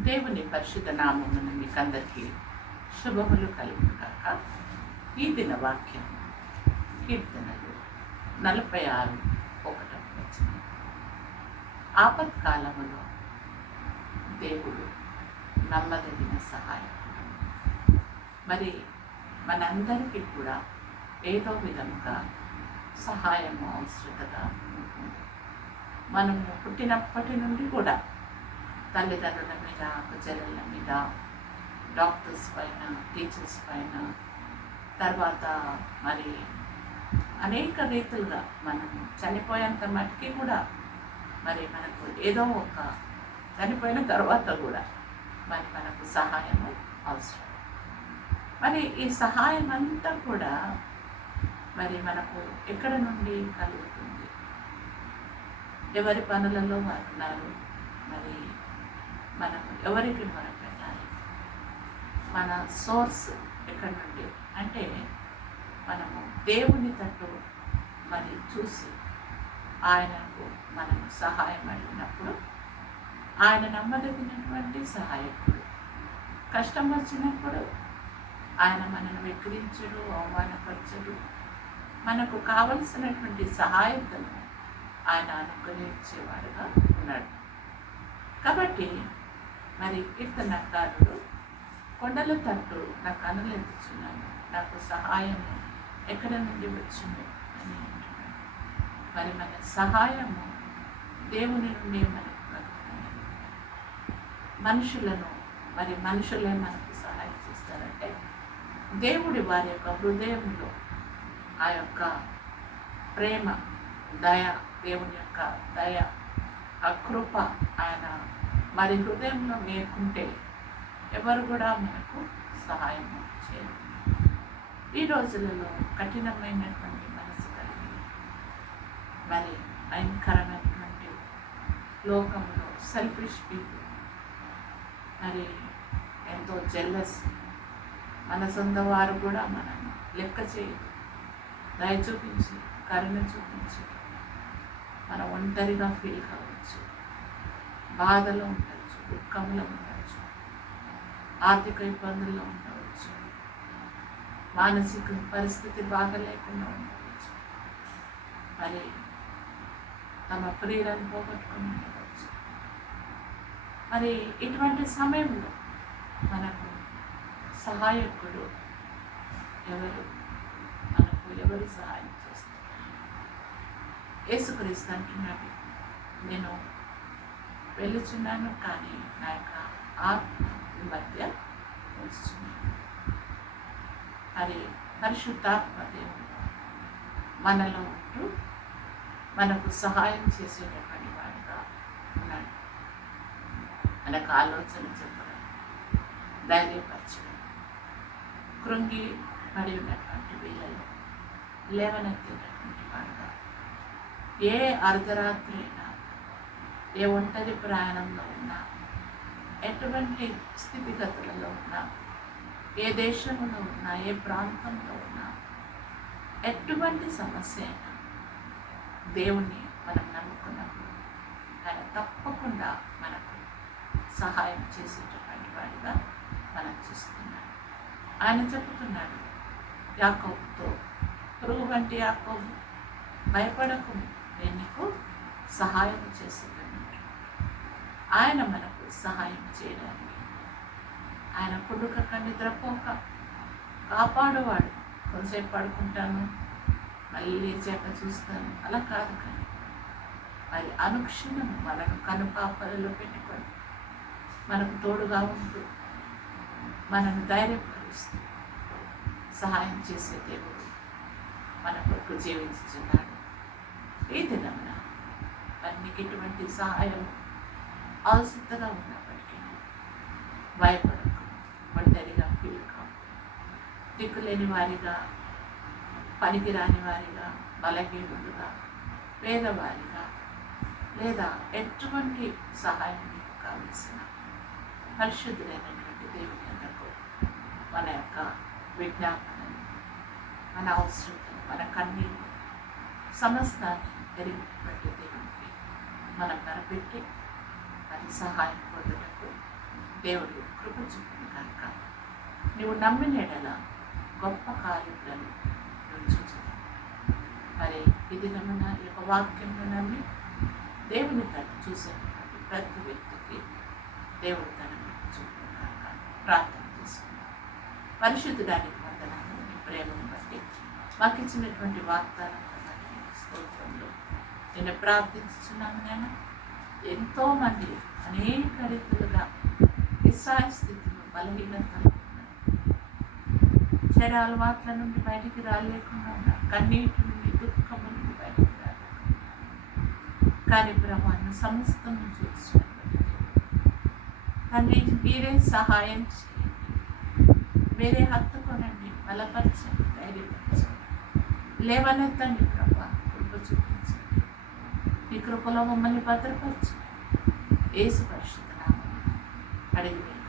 దేవుని పరిశుద్ధ నామమున మీకు అందరికీ శుభములు కలుగును కాక ఈ దిన వాక్యం కీర్తనలు నలభై ఆరు ఒకటవ వచనం. ఆపత్కాలములో దేవుడు నమ్మదగిన సహాయకుడు. మరి మనందరికీ కూడా ఏదో విధముగా సహాయము అవసరతగా ఉంటుంది? మనము పుట్టినప్పటి నుండి కూడా తల్లిదండ్రుల మీద చెల్లెళ్ళ మీద డాక్టర్స్ పైన టీచర్స్ పైన తర్వాత మరి అనేక రీతులుగా మనం చనిపోయేంత మటుకి కూడా మరి మనకు ఏదో ఒక చనిపోయిన తర్వాత కూడా మరి మనకు సహాయము అవసరం. మరి ఈ సహాయం అంతా కూడా మరి మనకు ఎక్కడ నుండి కలుగుతుంది? ఎవరి పనులలో వారు ఉన్నారు? మరి మనం ఎవరికి మొరపెట్టాలి? మన సోర్స్ ఎక్కడి నుండి? అంటే మనము దేవుని తట్టు మరి చూసి ఆయనకు మనము సహాయం అడిగినప్పుడు ఆయన నమ్మదగినటువంటి సహాయకుడు. కష్టం వచ్చినప్పుడు ఆయన మనను వెక్కిరించడు అవమానపరచడు. మనకు కావలసినటువంటి సహాయతను ఆయన అనుగ్రహించేవాడుగా ఉన్నాడు. కాబట్టి మరి కీర్తనకారుడు కొండల తట్టు నా కనులు ఎత్తుచున్నాను నాకు సహాయం ఎక్కడ నుండి వచ్చింది అని అంటున్నాడు. మరి మన సహాయము దేవుని నుండి మనకు మనుషులను మరి మనుషులే మనకు సహాయం చేస్తారంటే దేవుడి వారి యొక్క హృదయంలో ఆ యొక్క ప్రేమ దయ దేవుని యొక్క దయ ఆ కృప ఆయన మరి హృదయంలో వేయకుంటే ఎవరు కూడా మనకు సహాయం చేయరు. ఈ రోజులలో కఠినమైనటువంటి మనసు కలిగి మరి భయంకరమైనటువంటి లోకంలో సెల్ఫిష్ పీపుల్ మరి ఎంతో జెల్లస్ మన సొంత వారు కూడా మనం లెక్క చేయదు దయ చూపించి కరుణ చూపించి మనం ఒంటరిగా ఫీల్ కావచ్చు. బాధలో ఉండవచ్చు దుఃఖంలో ఉండవచ్చు ఆర్థిక ఇబ్బందుల్లో ఉండవచ్చు మానసిక పరిస్థితి బాగలేకుండా ఉండవచ్చు. మరి తమ ప్రియులను పోగొట్టుకుని ఉండవచ్చు. మరి ఇటువంటి సమయంలో మనకు సహాయకుడు ఎవరు? మనకు ఎవరు సహాయం చేస్తారు? యేసుక్రీస్తు అంటున్నాడు నేను వెళ్ళుచున్నాను కానీ నా యొక్క ఆత్మ ఈ మధ్య వస్తున్నాను మరి పరిశుద్ధాత్మ దేవుడు మనలో ఉంటూ మనకు సహాయం చేసేటటువంటి వాడుగా ఉన్నాడు. మనకు ఆలోచన చెప్పడం ధైర్యపరచడం కృంగి పడి ఉన్నటువంటి వీళ్ళలో లేవనెత్తేటటువంటి వాడుగా ఏ అర్ధరాత్రి ఏ ఒంటరి ప్రయాణంలో ఉన్నా ఎటువంటి స్థితిగతులలో ఉన్నా ఏ దేశంలో ఉన్నా ఏ ప్రాంతంలో ఉన్నా ఎటువంటి సమస్య అయినా దేవుణ్ణి మనం నమ్ముకున్నప్పుడు ఆయన తప్పకుండా మనకు సహాయం చేసేటటువంటి వాడిగా మనం చూస్తున్నాడు. ఆయన చెబుతున్నాడు యాకోబుతో పురుగు వంటి యాకోబు భయపడకు నేను నీకు సహాయం చేసేటప్పుడు ఆయన మనకు సహాయం చేయడానికి. ఆయన పుడుక నిద్రపోక కాపాడువాడు. కొంతసేపు పడుకుంటాను మళ్ళీ లేచాక చూస్తాను. అలా కాదు కానీ మరి అనుక్షణం మనకు కనుపాపలలో పెట్టుకొని మనకు తోడుగా ఉంటూ మనను ధైర్యపరుస్తూ సహాయం చేసే దేవుడు మన కొరకు జీవించుతున్నాడు ఈ దినమున మరి నీకు ఎటువంటి సహాయం అవసరంగా ఉన్నప్పటికీ భయపడకు ఒంటరిగా ఫీల్ కావు దిక్కులేని వారిగా పనికిరాని వారిగా బలహీనులుగా పేదవారిగా లేదా ఎటువంటి సహాయం మీకు కావలసిన పరిశుద్ధులైనటువంటి దేవుని అందరూ మన యొక్క విజ్ఞాపనని మన అవసరం మన కన్నీళ్ళు సమస్తాన్ని ఎరిగినటువంటి దేవునికి మనం కనిపెట్టి మరి సహాయం పొందుటకు దేవుడు కృప చూపును కనుక నువ్వు నమ్మిన ఎడల గొప్ప కార్యములను నువ్వు చూచుతావు మరి ఇది నమ్మిన ఈ యొక్క వాక్యంలో నమ్మి దేవుని తను చూసేటువంటి ప్రతి వ్యక్తికి దేవుడు తన చూపును కనుక ప్రార్థన చేసుకున్నాం పరిశుద్ధుడానికి వందనాలు. నీ ప్రేమను బట్టి మాకు ఇచ్చినటువంటి వాగ్దానం స్తోత్రంలో నేను ప్రార్థిస్తున్నాను నేను ఎంతోమంది అనేక రీతులుగా నిస్సాయ స్థితిలో బలహీనత ఉన్నారు. చెడు అలవాట్ల నుండి బయటికి రాలేకుండా ఉన్నారు. కన్నీటి నుండి దుఃఖం నుండి బయటికి రాలేకుండా కానీ బ్రహ్మాన్ని సమస్తం చూసినటువంటి తండ్రి మీరే సహాయం చేయండి. మీరే హత్తుకొనండి. బలపరచండి. ధైర్యపరచండి. లేవనెత్తండి. మీ కృపలో మమ్మల్ని భద్రపరచు. ఏసు పరిశుద్ధ అడిగి